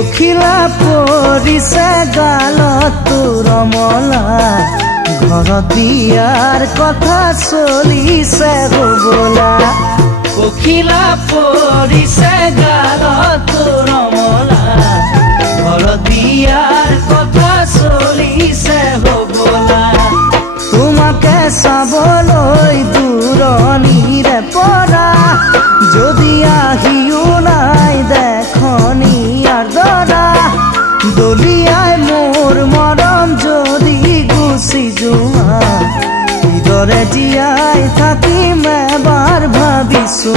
পখিলা পৰিছে গালত তোৰ মলা ঘৰত দিয়াৰ কথা চলিছে হ'বলা পখিলা পৰিছে গালত তোৰ মলা ঘৰত দিয়াৰ কথা চলিছে হ'বলা তোমাকে চাবলৈ দূৰণিৰে পৰা যদি আহিও নাই দেখনিয়াৰ দৰা দলিয়াই মোৰ মৰম যদি গুচি যোৱা কিদৰে জীয়াই থাকিম এবাৰ ভাবিছো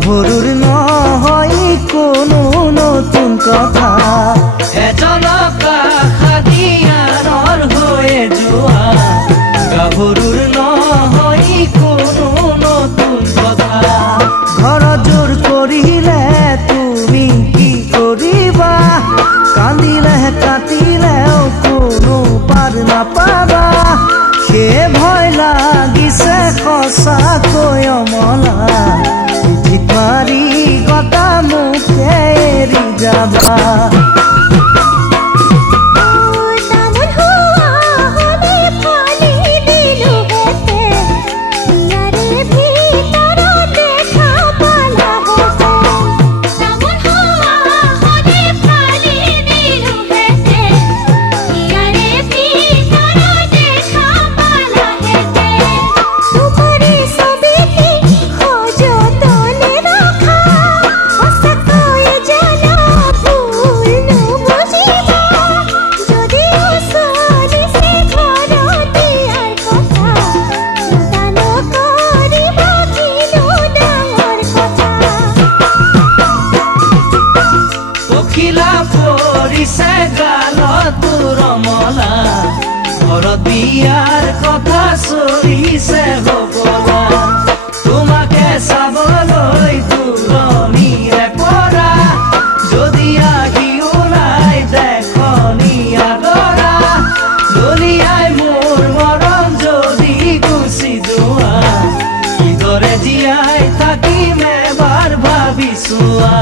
গাভৰুৰ নহয় কোনো নতুন কথা এজনক খাদিয়ানৰ হৈয়ে যোৱা গাভৰুৰ নহয় কোনো নতুন কথা ঘৰত জোৰ কৰিলে তুমি কি কৰিবা কান্দিলে কাটিলেও কোনো পাৰ নাপাবা সেই ভয় লাগিছে সঁচাকৈ অমলা মাৰি গতা মুখে এৰি যাবা বিয়াৰ কথা চলিছে হ'বলা তোমাকে চাবলৈ দূৰণিৰে পৰা যদি আহিও নাই দেখনিয়া দৰা দলিয়াই মোৰ মৰম যদি গুচি যোৱা কিদৰে জীয়াই থাকিম এবাৰ ভাবিছোৱা